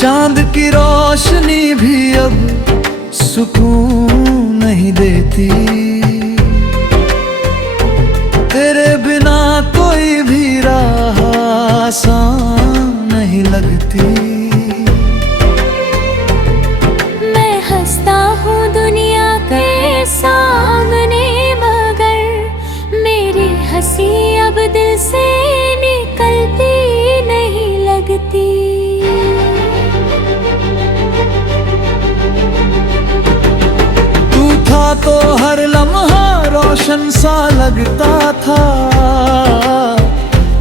चांद की रोशनी भी अब सुकून नहीं देती, तेरे बिना कोई भी राह आसान नहीं लगती। मैं हंसता हूँ दुनिया के सामने, मगर मेरी हंसी अब दिल से निकलती नहीं लगती। तो हर लम्हा रोशन सा लगता था,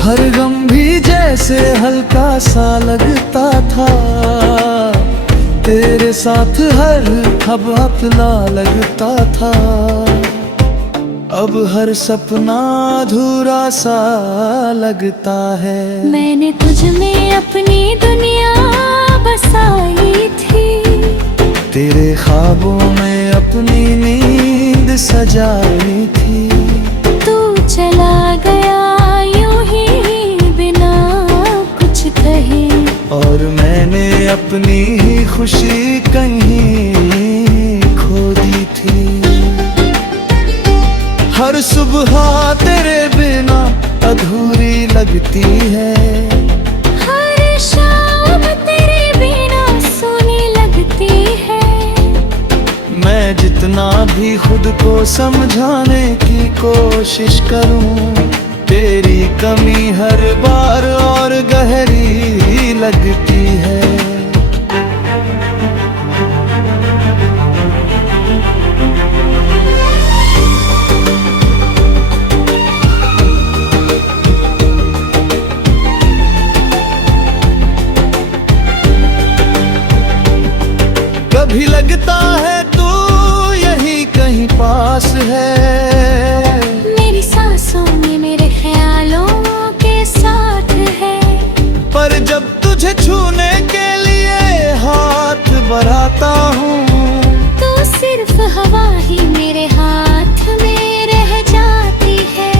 हर गम भी जैसे हल्का सा लगता था। तेरे साथ हर खब अपना लगता था, अब हर सपना अधूरा सा लगता है। मैंने तुझ में अपनी दुनिया बसाई थी, तेरे ख्वाबों में अपनी नींद सजाई थी। तू चला गया यूं ही बिना कुछ कहे, और मैंने अपनी ही खुशी कहीं खो दी थी। हर सुबह तेरे बिना अधूरी लगती है, हर शाम तेरे बिना सोने लगती है। मैं जितना भी खुद को समझाने की कोशिश करूं, तेरी कमी हर बार और गहरी लगती है। कभी लगता है तू यही कहीं पास है, मेरी सांसों में मेरे ख्यालों के साथ है। पर जब तुझे छूने के लिए हाथ बढ़ाता हूँ, तो सिर्फ हवा ही मेरे हाथ में रह जाती है।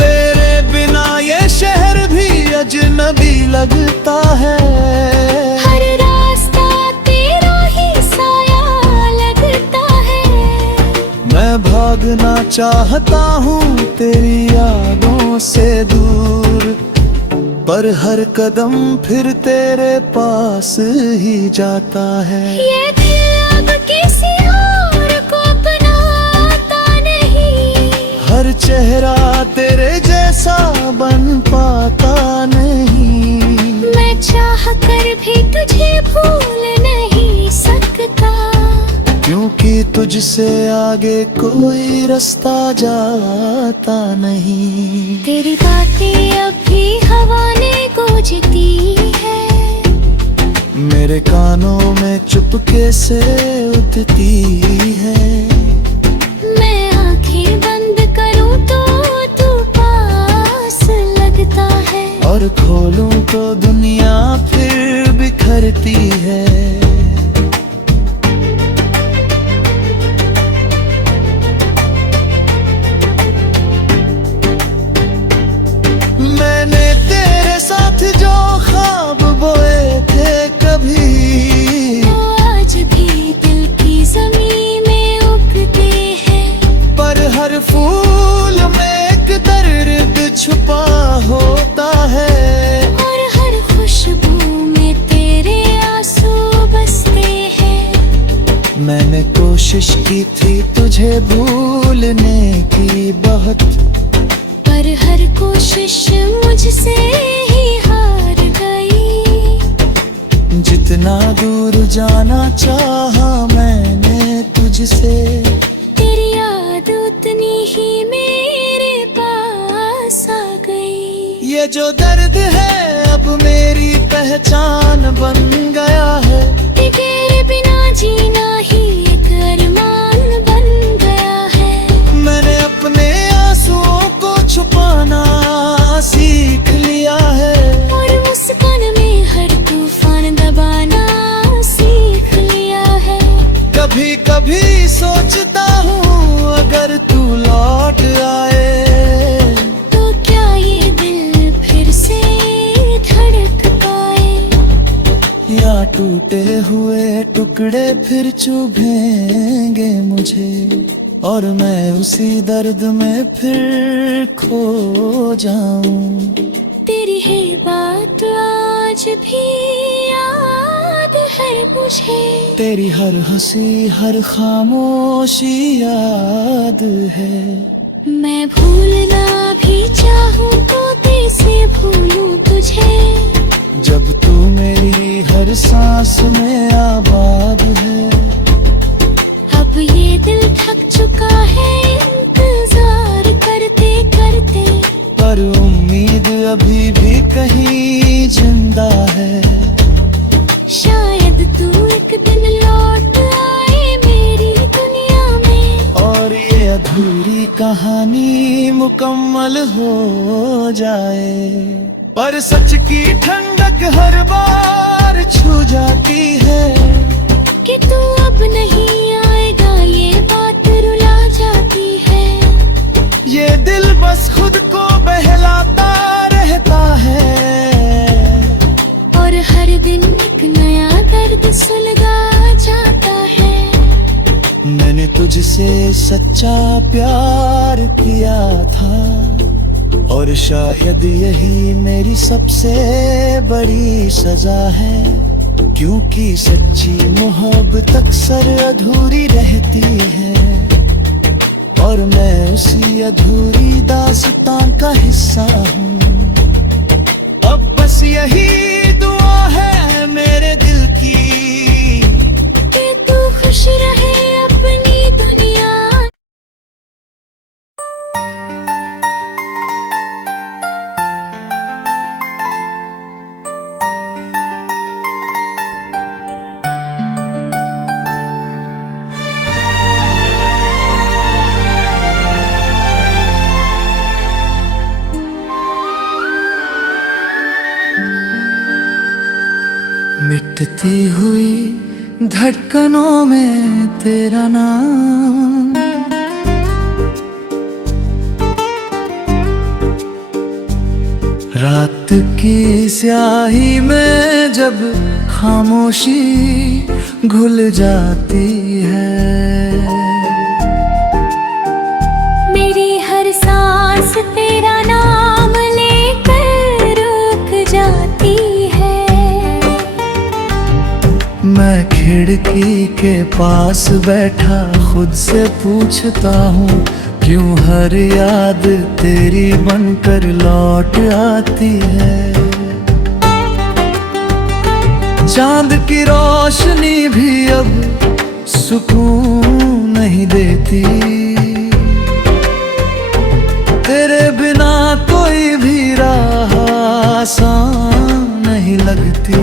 तेरे बिना ये शहर भी अजनबी लगता है, हर रास्ता तेरा ही साया लगता है। मैं भागना चाहता हूँ तेरी यादों से दूर, पर हर कदम फिर तेरे पास ही जाता है। ये दिल अब किसी और को अपनाता नहीं, हर चेहरा तेरे जैसा बन पाता नहीं। मैं चाह कर भी तुझे भूल नहीं सकता, क्योंकि तुझसे आगे कोई रास्ता जाता नहीं। तेरी बातें अब भी हवा ने गूंजती है, मेरे कानों में चुपके से उठती है। मैं आंखें बंद करूं तो तू पास लगता है, और खोलूं तो दुनिया फिर बिखरती है। मैंने तेरे साथ जो ख्वाब बोए थे कभी, वो आज भी दिल की ज़मीन में उगते हैं। पर हर फूल में एक दर्द छुपा होता है, और हर खुशबू में तेरे आंसू बसते हैं। मैंने कोशिश की थी तुझे भूलने की बहुत, पर हर कोशिश मुझसे ही हार गई। जितना दूर जाना चाहा मैंने तुझसे, तेरी याद उतनी ही मेरे पास आ गई। ये जो दर्द है अब मेरी पहचान बन गया है। तेरे बिना जीना ही एक अरमान बन गया है। मैंने अपने आंसुओं को छुपाना सीख लिया है, और मुस्कान में हर तूफान दबाना सीख लिया है। कभी कभी सोचता हूँ अगर तू लौट आए, तो क्या ये दिल फिर से धड़क पाए। टूटे हुए टुकड़े फिर चुभेंगे मुझे, और मैं उसी दर्द में फिर खो जाऊं। तेरी है बात आज भी याद है मुझे, तेरी हर हंसी हर खामोशी याद है। मैं भूलना भी चाहूँ तो कैसे भूलूं तुझे, जब तू मेरी हर सांस में आबाद है। अब ये दिल थक चुका है इंतजार करते करते, पर उम्मीद अभी भी कहीं जिंदा है। शायद तू एक दिन लौट आए मेरी दुनिया में, और ये अधूरी कहानी मुकम्मल हो जाए। पर सच की ठंडक हर बार छू जाती है, कि तू अब नहीं आएगा ये बात रुला जाती है। ये दिल बस खुद को बहलाता रहता है, और हर दिन एक नया दर्द सुलगा जाता है। मैंने तुझसे सच्चा प्यार किया था, और शायद यही मेरी सबसे बड़ी सजा है। क्योंकि सच्ची मोहब्बत अक्सर अधूरी रहती है, और मैं उसी अधूरी दास्तां का हिस्सा हूँ। अब बस यही दुआ है मेरे दिल की, कि तू खुश रहे अपनी दुनिया। मिटती हुई धड़कनों में तेरा नाम, रात की स्याही में जब खामोशी घुल जाती है। मेरी हर सांस तेरा नाम लेकर रुक जाती है। मैं खिड़की के पास बैठा खुद से पूछता हूँ, क्यों हर याद तेरी बनकर लौट आती है। चांद की रोशनी भी अब सुकून नहीं देती, तेरे बिना कोई भी राह आसान नहीं लगती।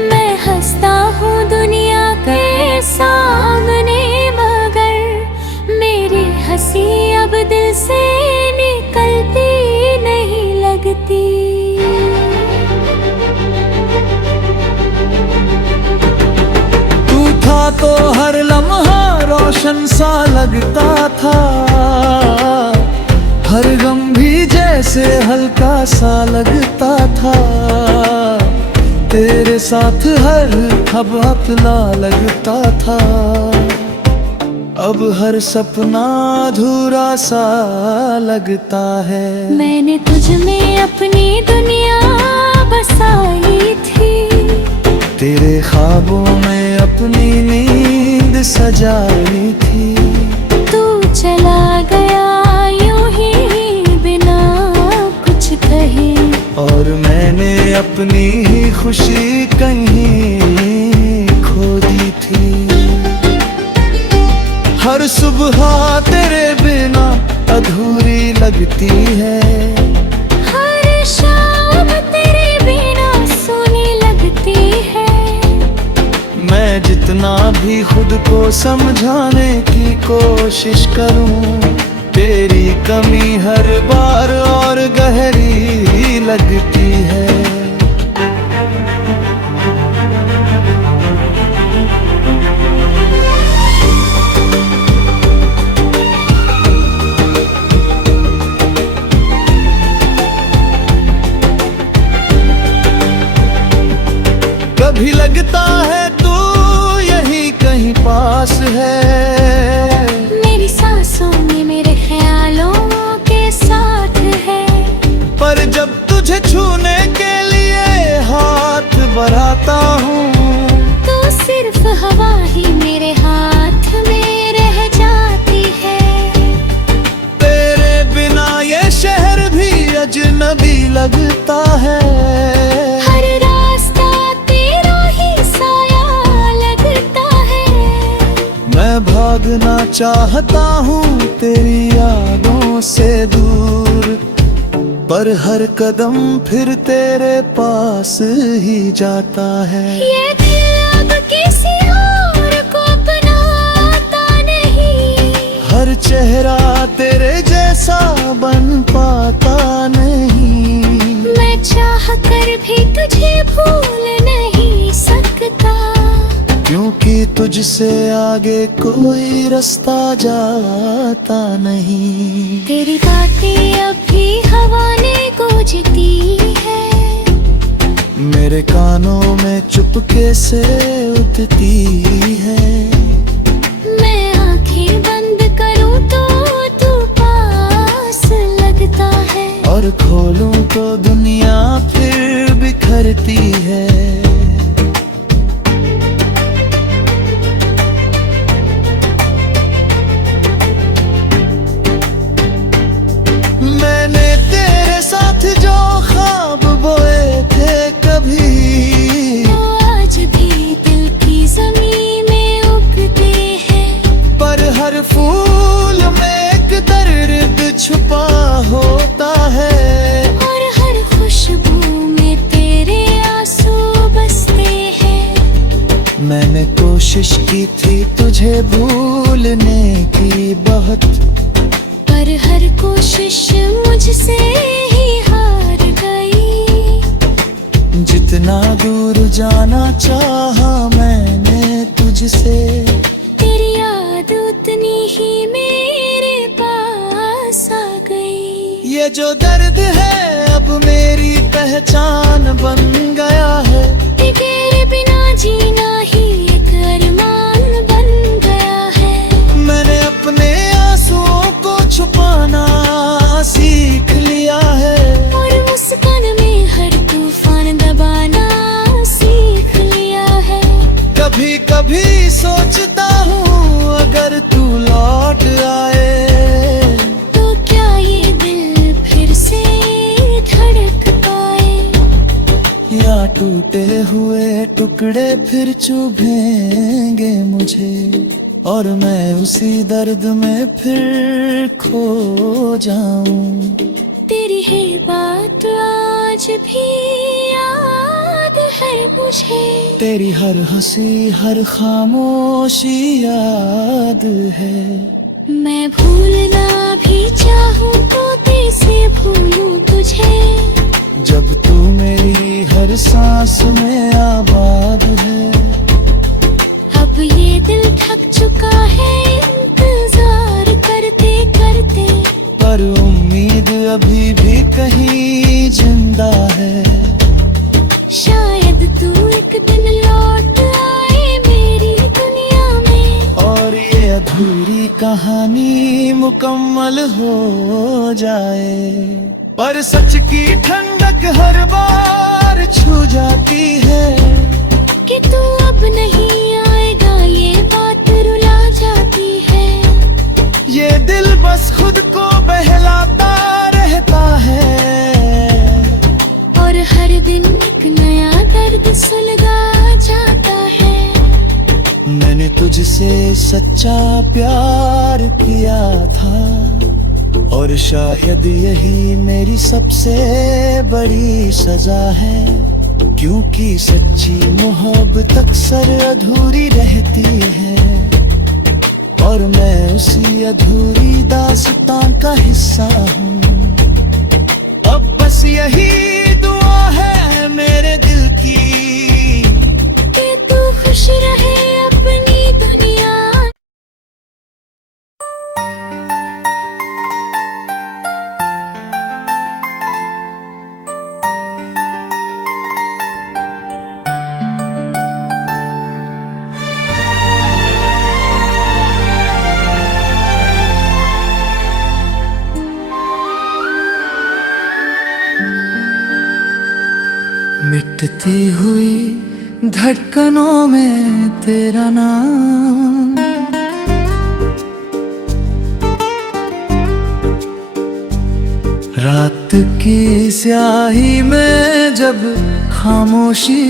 मैं हंसता हूँ दुनिया के सामने, मगर मेरी हंसी अब दिल से निकलती नहीं लगती। तू था तो हर लम्हा रोशन सा लगता था, हर गम भी जैसे हल्का सा लगता था। तेरे साथ हर खब अपना लगता था, अब हर सपना अधूरा सा लगता है। मैंने तुझ में अपनी दुनिया बसाई थी, तेरे ख्वाबों में अपनी नींद सजाई थी। तू चला गया यूं ही बिना कुछ कहे, और मैंने अपनी ही खुशी कहीं खो दी थी। हर सुबह तेरे बिना अधूरी लगती है, हर शाम तेरे बिना सोने लगती है। मैं जितना भी खुद को समझाने की कोशिश करूं, तेरी कमी हर बार और गहरी लगती है। कभी लगता है तू यही कहीं पास है, मेरी सांसों में मेरे ख्यालों के साथ है। पर जब तुझे छूने के लिए हाथ बढ़ाता हूँ तो सिर्फ हवा ही मेरे हाथ में रह जाती है। तेरे बिना ये शहर भी अजनबी लगता है, हर रास्ता तेरा ही साया लगता है। मैं भागना चाहता हूँ तेरी यादों से दूर, पर हर कदम फिर तेरे पास ही जाता है। ये दिल अब किसी और को अपनाता नहीं, हर चेहरा तेरे जैसा बन पाता नहीं, मैं चाह कर भी तुझे भूल नहीं सकता, क्योंकि तुझसे आगे कोई रास्ता जाता नहीं। तेरी बातें अब भी हवा ने गूंजती है, मेरे कानों में चुपके से उठती है। मैं आंखें बंद करूं तो तू पास लगता है, और खोलूं तो दुनिया फिर बिखरती है। मैंने तेरे साथ जो ख्वाब बोए थे कभी, वो आज भी दिल की जमीन में उगते हैं। पर हर फूल में एक दर्द छुपा होता है, और हर खुशबू में तेरे आंसू बसते हैं। मैंने कोशिश की थी तुझे भूलने की बहुत, पर हर कोशिश मुझसे ही हार गई। जितना दूर जाना चाहा मैंने तुझसे, तेरी याद उतनी ही मेरे पास आ गई। ये जो दर्द है अब मेरी पहचान बन गया है, तेरे बिना जीना ही एक अरमान बन गया है। मैंने अपने आंसुओं को छुपाना सीख लिया है, और मुस्कान में हर तूफान दबाना सीख लिया है। कभी कभी सोचता हूँ अगर तू लौट आए, तो क्या ये दिल फिर से धड़क पाए, या टूटे हुए टुकड़े फिर चुभेंगे मुझे, और मैं उसी दर्द में फिर खो जाऊं। तेरी है बात आज भी याद है मुझे, तेरी हर हंसी हर खामोशी याद है। मैं भूलना भी चाहूँ तो कैसे भूलूं तुझे, जब तू मेरी हर सांस में आबाद है। अब ये दिल थक चुका है इंतजार करते करते, पर उम्मीद अभी भी कहीं जिंदा है। शायद तू एक दिन लौट आए मेरी दुनिया में, और ये अधूरी कहानी मुकम्मल हो जाए। पर सच की ठंडक हर बार छू जाती है, कि तू अब नहीं आएगा ये बात रुला जाती है। ये दिल बस खुद को बहलाता रहता है, और हर दिन एक नया दर्द सुलगा जाता है। मैंने तुझसे सच्चा प्यार किया था, और शायद यही मेरी सबसे बड़ी सजा है, क्योंकि सच्ची मोहब्बत अक्सर अधूरी रहती है, और मैं उसी अधूरी दास्तां का हिस्सा हूँ। अब बस यही दुआ है मेरे दिल की, कि तू खुश रहे अपनी दुनिया। मिटती हुई धड़कनों में तेरा नाम, रात की स्याही में जब खामोशी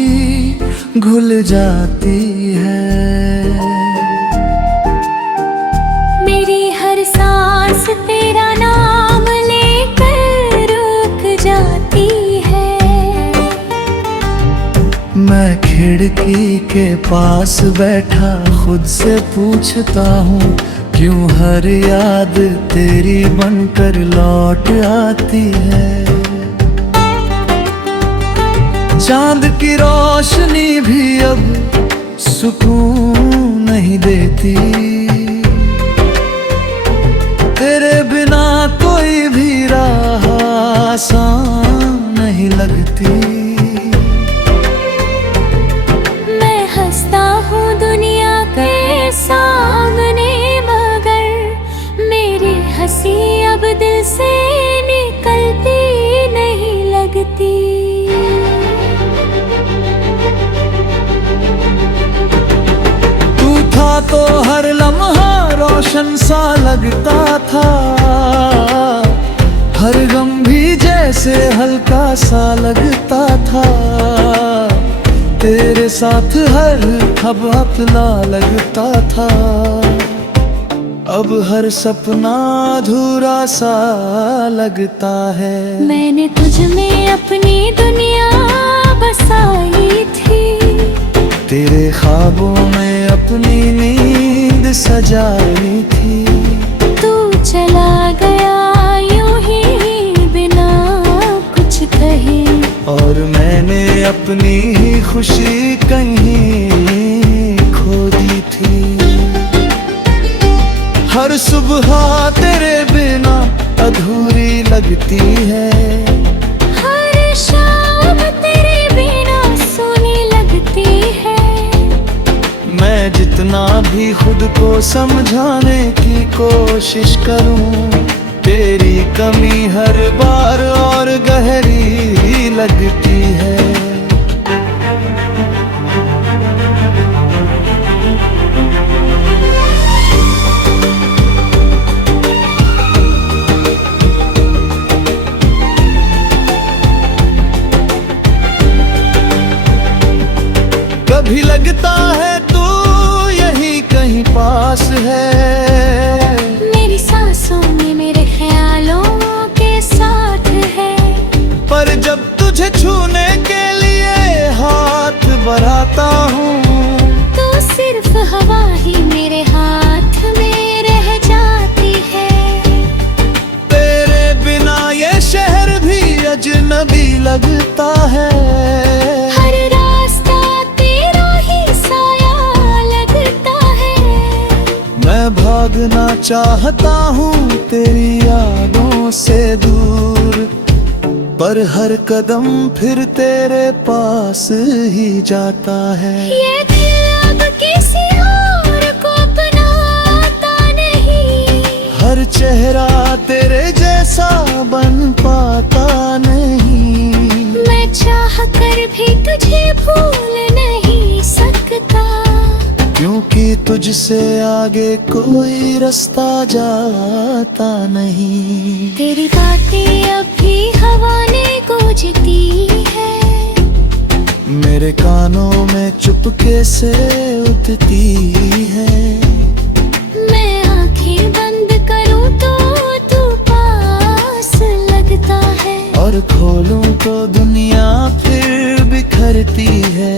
घुल जाती है, मेरी हर सांस तेरा नाम लेकर रुक जाती है। मैं खिड़की के पास बैठा खुद से पूछता हूँ, क्यों हर याद तेरी बनकर लौट आती है। चांद की रोशनी भी अब सुकून नहीं देती, तेरे बिना कोई भी राह आसान नहीं लगती। मैं हंसता हूँ दुनिया के सामने, मगर मेरी हंसी अब दिल से निकलती नहीं लगती। तो हर लम्हा रोशन सा लगता था, हर गम भी जैसे हल्का सा लगता था, तेरे साथ हर खब अपना लगता था। अब हर सपना अधूरा सा लगता है। मैंने तुझ में अपनी दुनिया बसाई थी, तेरे ख्वाबों में अपनी नींद सजाई थी। तू चला गया यूं ही बिना कुछ कहे, और मैंने अपनी ही खुशी कहीं खो दी थी। हर सुबह तेरे बिना अधूरी लगती है, हर शाम तेरे बिना सोनी लगती है। मैं जितना भी खुद को समझाने की कोशिश करूं, तेरी कमी हर बार और गहरी लगती है। कभी लगता है तू यही कहीं पास है, मेरी सांसों में मेरे ख्यालों के साथ है। पर जब तुझे छूने के लिए हाथ बढ़ाता हूँ, तो सिर्फ हवा ही मेरे हाथ में रह जाती है। तेरे बिना ये शहर भी अजनबी लगता है, हर रास्ता तेरा ही साया लगता है। मैं भागना चाहता हूँ तेरी यादों से दूर, पर हर कदम फिर तेरे पास ही जाता है। ये दिल अब किसी और को अपनाता नहीं, हर चेहरा तेरे जैसा बन पाता नहीं। मैं चाह कर भी तुझे भूल नहीं सकता, क्योंकि तुझसे आगे कोई रास्ता जाता नहीं। तेरी बातें अब भी हवा ने गूंजती है, मेरे कानों में चुपके से उठती है। मैं आंखें बंद करूं तो तू पास लगता है, और खोलूं तो दुनिया फिर बिखरती है।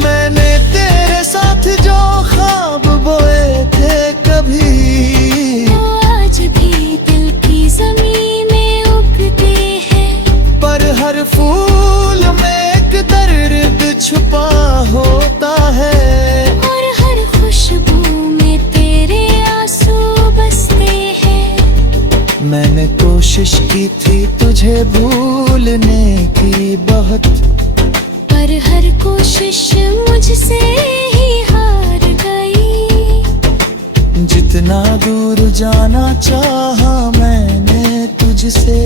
मैंने तेरे साथ जो ख्वाब बोए थे कभी, वो आज भी दिल की ज़मीन में उगते हैं। पर हर फूल में एक दर्द छुपा होता है, और हर खुशबू में तेरे आंसू बसते हैं। मैंने कोशिश की थी तुझे भूलने की बहुत, पर हर कोशिश मुझसे ही हार गई। जाना चाहा मैंने तुझसे।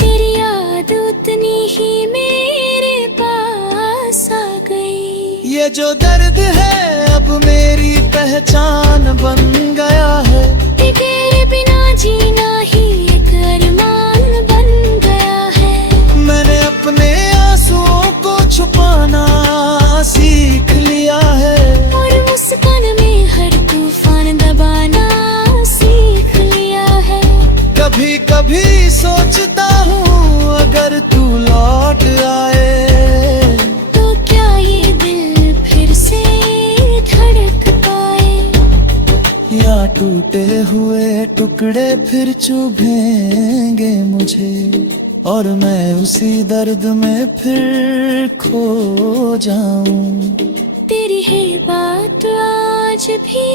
तेरी याद उतनी ही मेरे पास आ गई। ये जो दर्द है अब मेरी पहचान बन गया है। तेरे बिना जीना ही एक अरमान बन गया है। मैंने अपने आंसुओं को छुपाना सीख लिया है। और मुस्कान में हर तूफान दबाना सीख लिया है। कभी कभी सोचता हूँ अगर तू लौट आए तो क्या ये दिल फिर से धड़क पाए। या टूटे हुए टुकड़े फिर चुभेंगे मुझे और मैं उसी दर्द में फिर खो जाऊं। तेरी है बात आज भी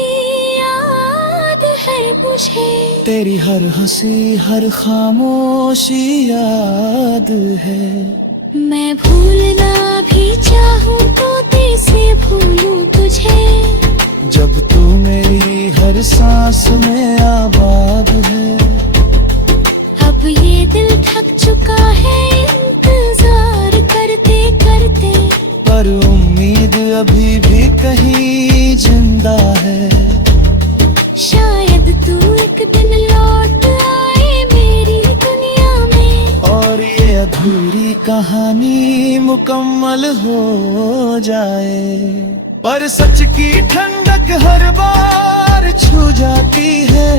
याद है मुझे। तेरी हर हंसी हर खामोशी याद है। मैं भूलना भी चाहूँ तो कैसे भूलूं तुझे। जब तू मेरी हर सांस में आबाद है। अब ये दिल थक चुका है इंतजार करते करते। पर उम्मीद अभी भी कहीं जिंदा है। शायद तू एक दिन लौट आए मेरी दुनिया में। और ये अधूरी कहानी मुकम्मल हो जाए। पर सच की ठंडक हर बार छू जाती है।